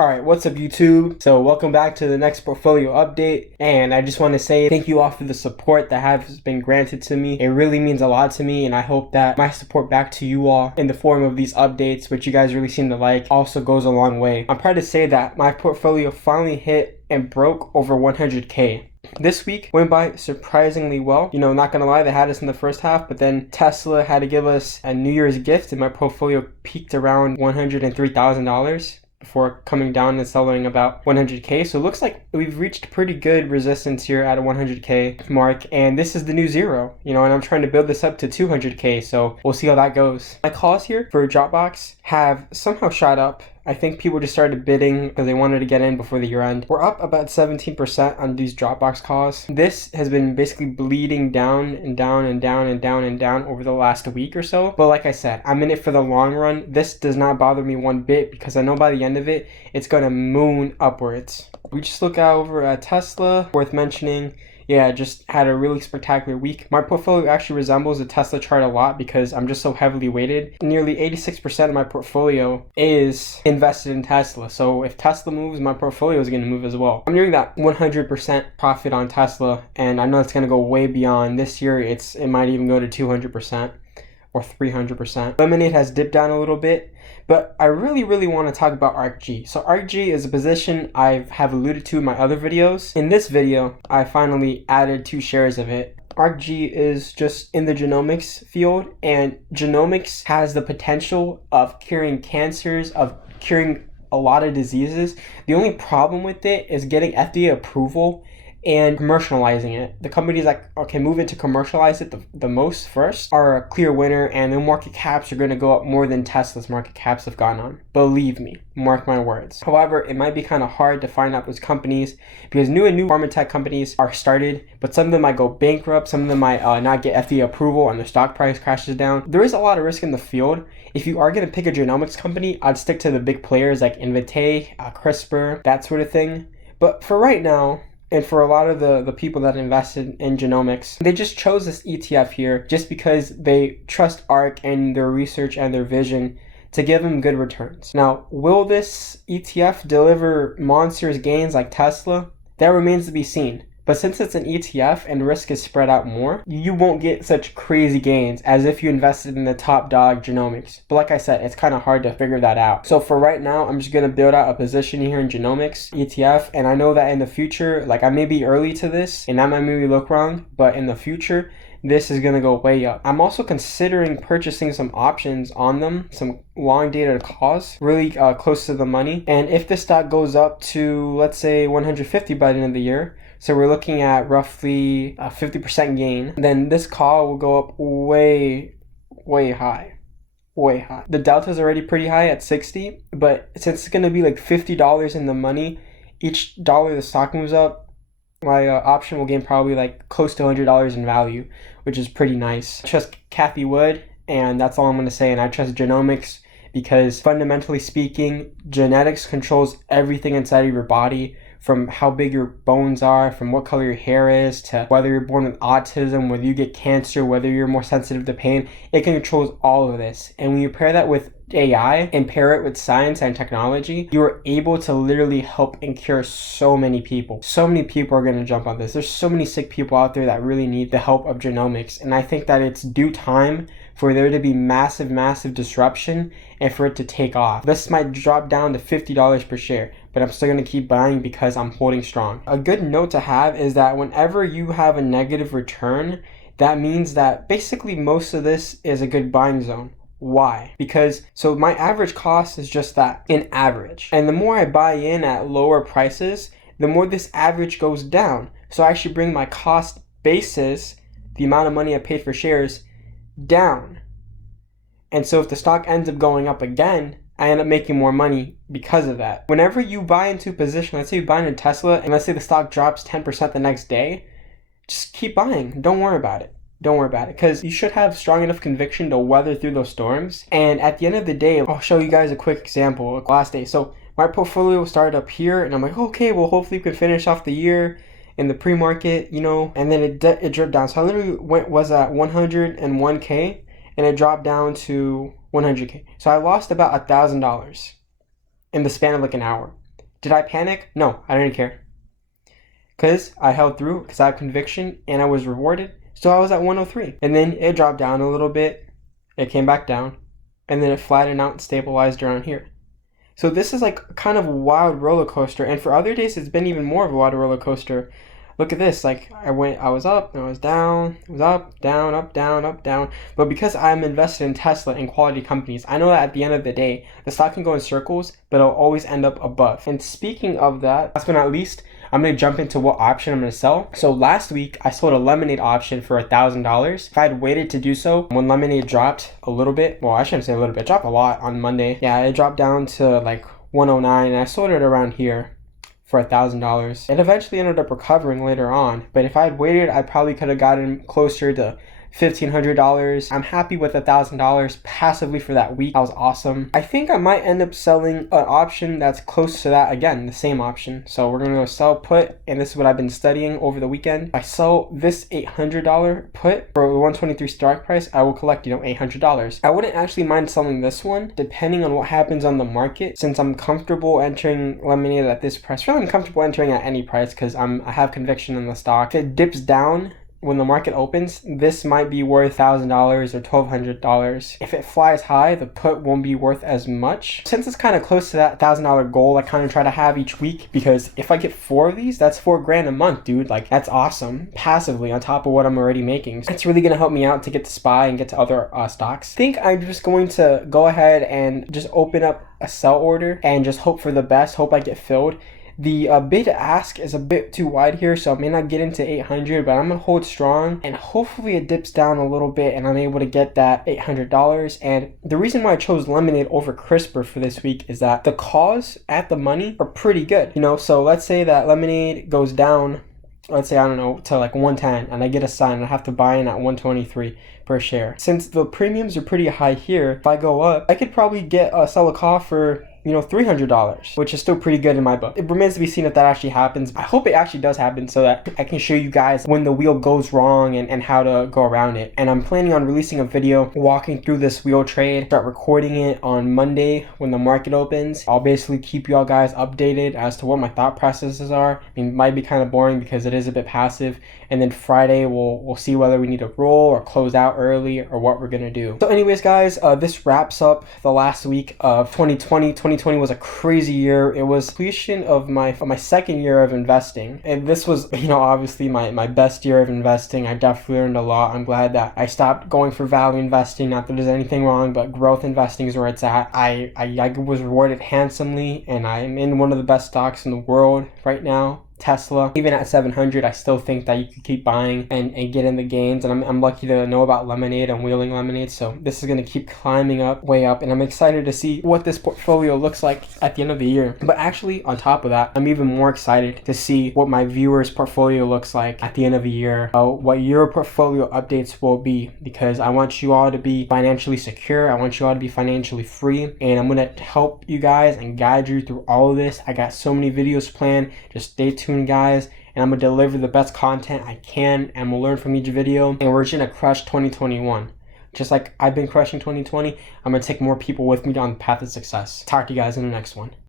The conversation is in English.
Alright, what's up YouTube? So welcome back to the next portfolio update, and I just want to say thank you all for the support that has been granted to me. It really means a lot to me, and I hope that my support back to you all in the form of these updates, which you guys really seem to like, also goes a long way. I'm proud to say that my portfolio finally hit and broke over 100K. This week went by surprisingly well. Not gonna lie, they had us in the first half, but then Tesla had to give us a New Year's gift, and my portfolio peaked around $103,000 before coming down and selling about 100K. So it looks like we've reached pretty good resistance here at a 100K mark, and this is the new zero, and I'm trying to build this up to 200K, so we'll see how that goes. My calls here for Dropbox have somehow shot up. I think people just started bidding because they wanted to get in before the year end. We're up about 17% on these Dropbox calls. This has been basically bleeding down and down and down and down and down over the last week or so. But like I said, I'm in it for the long run. This does not bother me one bit because I know by the end of it, it's going to moon upwards. We just look out over at Tesla, worth mentioning. Yeah, just had a really spectacular week. My portfolio actually resembles the Tesla chart a lot because I'm just so heavily weighted. Nearly 86% of my portfolio is invested in Tesla. So if Tesla moves, my portfolio is going to move as well. I'm nearing that 100% profit on Tesla, and I know it's going to go way beyond. This year, it might even go to 200% or 300%. Lemonade has dipped down a little bit, but I really want to talk about ARKG. So ARKG is a position I have alluded to in my other videos. In this video, I finally added 2 shares of it. ARKG is just in the genomics field, and genomics has the potential of curing cancers, of curing a lot of diseases. The only problem with it is getting FDA approval and commercializing it. The companies that can move into commercialize it the most first are a clear winner, and their market caps are going to go up more than Tesla's market caps have gone on. Believe me, mark my words. However, it might be kind of hard to find out those companies because new pharma tech companies are started, but some of them might go bankrupt, some of them might not get FDA approval and the stock price crashes down. There is a lot of risk in the field. If you are going to pick a genomics company, I'd stick to the big players like Invitae, CRISPR, that sort of thing. But for right now, and for a lot of the people that invested in genomics, they just chose this ETF here just because they trust ARK and their research and their vision to give them good returns. Now, will this ETF deliver monstrous gains like Tesla? That remains to be seen. But since it's an ETF and risk is spread out more, you won't get such crazy gains as if you invested in the top dog genomics. But like I said, it's kind of hard to figure that out. So for right now, I'm just going to build out a position here in genomics ETF. And I know that in the future, like I may be early to this and I might maybe look wrong, but in the future, this is going to go way up. I'm also considering purchasing some options on them, some long dated calls, really close to the money. And if the stock goes up to, let's say, 150 by the end of the year, so we're looking at roughly a 50% gain, then this call will go up way high. Way high. The delta is already pretty high at 60, but since it's going to be like $50 in the money, each dollar the stock moves up, my option will gain probably like close to $100 in value, which is pretty nice. I trust Kathy Wood, and that's all I'm going to say. And I trust genomics because fundamentally speaking, genetics controls everything inside of your body, from how big your bones are, from what color your hair is, to whether you're born with autism, whether you get cancer, whether you're more sensitive to pain. It controls all of this. And when you pair that with AI and pair it with science and technology, you are able to literally help and cure so many people. So many people are going to jump on this. There's so many sick people out there that really need the help of genomics. And I think that it's due time for there to be massive disruption and for it to take off. This might drop down to $50 per share, but I'm still going to keep buying because I'm holding strong. A good note to have is that whenever you have a negative return, that means that basically most of this is a good buying zone. Why? Because so my average cost is just that, an average. And the more I buy in at lower prices, the more this average goes down. So I actually bring my cost basis, the amount of money I paid for shares, down. And so if the stock ends up going up again, I end up making more money because of that. Whenever you buy into a position, let's say you buy into Tesla, and let's say the stock drops 10% the next day, just keep buying. Don't worry about it. Don't worry about it, because you should have strong enough conviction to weather through those storms. And at the end of the day, I'll show you guys a quick example. Last day, so my portfolio started up here, and I'm like, okay, well, hopefully we can finish off the year in the pre-market, and then it dropped down. So I literally was at 101K, and it dropped down to 100K. So I lost about $1,000 in the span of like an hour. Did I panic? No, I didn't care. Because I held through, because I have conviction, and I was rewarded. So I was at 103. And then it dropped down a little bit. It came back down. And then it flattened out and stabilized around here. So this is like kind of a wild roller coaster. And for other days, it's been even more of a wild roller coaster. Look at this. Like I was up, and I was down, it was up, down, up, down, up, down. But because I'm invested in Tesla and quality companies, I know that at the end of the day, the stock can go in circles, but it'll always end up above. And speaking of that, last but not least, I'm going to jump into what option I'm going to sell. So last week, I sold a lemonade option for $1,000. If I had waited to do so, when lemonade dropped a little bit, well, I shouldn't say a little bit, it dropped a lot on Monday. Yeah, it dropped down to like 109, and I sold it around here for $1,000. It eventually ended up recovering later on, but if I had waited, I probably could have gotten closer to $1,500. I'm happy with $1,000 passively for that week. That was awesome. I think I might end up selling an option that's close to that. Again, the same option. So we're gonna go sell put, and this is what I've been studying over the weekend. I sell this $800 put for the 123 strike price, I will collect, $800. I wouldn't actually mind selling this one depending on what happens on the market, since I'm comfortable entering lemonade at this price. Really, I'm comfortable entering at any price because I have conviction in the stock. If it dips down when the market opens, this might be worth $1,000 or $1,200. If it flies high, the put won't be worth as much. Since it's kind of close to that $1,000 goal, I kind of try to have each week, because if I get 4 of these, that's $4,000 a month, dude. Like, that's awesome. Passively on top of what I'm already making. So it's really gonna help me out to get to SPY and get to other stocks. I think I'm just going to go ahead and just open up a sell order and just hope for the best. Hope I get filled. The bid to ask is a bit too wide here, so I may not get into 800, but I'm going to hold strong, and hopefully it dips down a little bit and I'm able to get that $800. And the reason why I chose lemonade over CRISPR for this week is that the calls at the money are pretty good. So let's say that lemonade goes down, let's say, I don't know, to like 110, and I get a sign and I have to buy in at 123 per share. Since the premiums are pretty high here, if I go up, I could probably sell a call for $300, which is still pretty good in my book. It remains to be seen if that actually happens. I hope it actually does happen so that I can show you guys when the wheel goes wrong and how to go around it. And I'm planning on releasing a video walking through this wheel trade, start recording it on Monday when the market opens. I'll basically keep you all guys updated as to what my thought processes are. I mean, it might be kind of boring because it is a bit passive. And then Friday, we'll see whether we need to roll or close out early or what we're gonna do. So anyways, guys, this wraps up the last week of 2020. 2020 was a crazy year. It was completion of my second year of investing, and this was obviously my best year of investing. I definitely learned a lot. I'm glad that I stopped going for value investing. Not that there's anything wrong, but growth investing is where it's at. I was rewarded handsomely, and I'm in one of the best stocks in the world right now, Tesla. Even at 700, I still think that you could keep buying and get in the gains. And I'm lucky to know about lemonade and wheeling lemonade. So this is going to keep climbing up, way up. And I'm excited to see what this portfolio looks like at the end of the year. But actually, on top of that, I'm even more excited to see what my viewers' portfolio looks like at the end of the year, what your portfolio updates will be, because I want you all to be financially secure. I want you all to be financially free. And I'm going to help you guys and guide you through all of this. I got so many videos planned. Just stay tuned, guys, and I'm gonna deliver the best content I can, and we'll learn from each video, and we're just gonna crush 2021 just like I've been crushing 2020. I'm gonna take more people with me on the path of success. Talk to you guys in the next one.